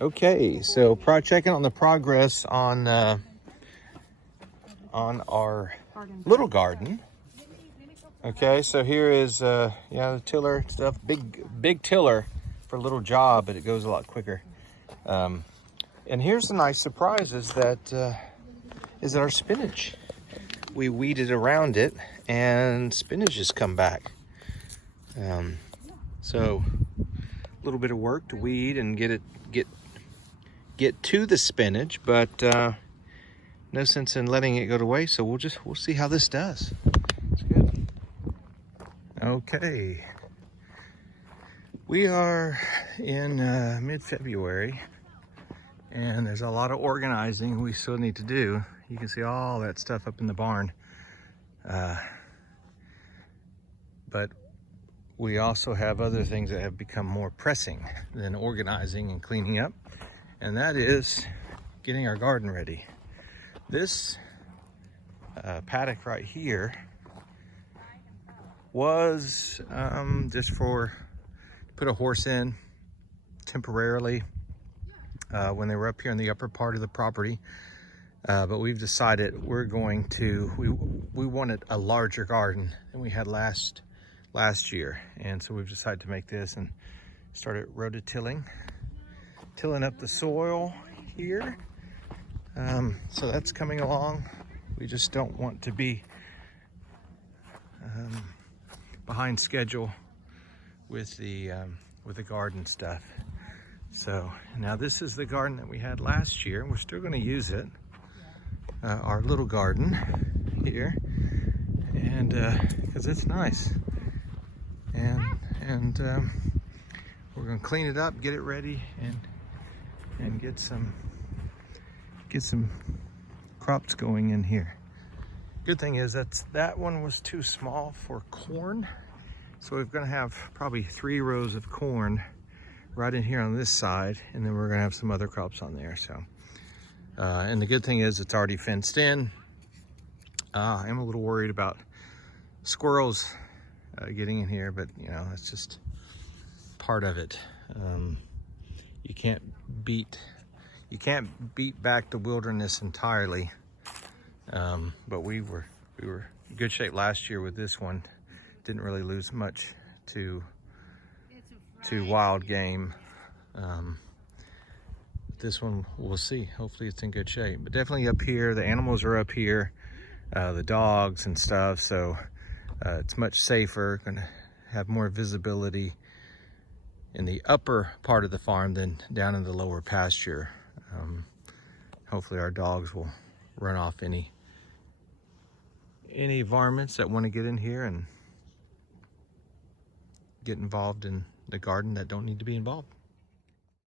Okay, so checking on the progress on our little garden. Okay, so here is yeah, the tiller stuff, big tiller for a little job, but it goes a lot quicker. And here's the nice surprise is that our spinach. We weeded around it, and spinach has come back. So a little bit of work to weed and get to the spinach, but no sense in letting it go to waste. So we'll see how this does. It's good. Okay, we are in mid-February, and there's a lot of organizing we still need to do. You can see all that stuff up in the barn, but we also have other things that have become more pressing than organizing and cleaning up, and that is getting our garden ready. This paddock right here was just for put a horse in temporarily when they were up here in the upper part of the property, but we've decided we're going to we wanted a larger garden than we had last year, and so we've decided to make this and started tilling up the soil here. So that's coming along. We just don't want to be behind schedule with the garden stuff. So now this is the garden that we had last year. We're still going to use it, our little garden here, and because it's nice. And we're going to clean it up, get it ready, and get some crops going in here. Good thing is that one was too small for corn, so we're going to have probably 3 rows of corn right in here on this side, and then we're going to have some other crops on there. So and the good thing is it's already fenced in. I'm a little worried about squirrels getting in here, but you know, it's just part of it. You can't beat back the wilderness entirely, but we were in good shape last year with this one. Didn't really lose much to wild game. This one we'll see. Hopefully it's in good shape, but definitely up here the animals are up here, the dogs and stuff, so it's much safer. Gonna have more visibility in the upper part of the farm than down in the lower pasture. Hopefully our dogs will run off any varmints that want to get in here and get involved in the garden that don't need to be involved.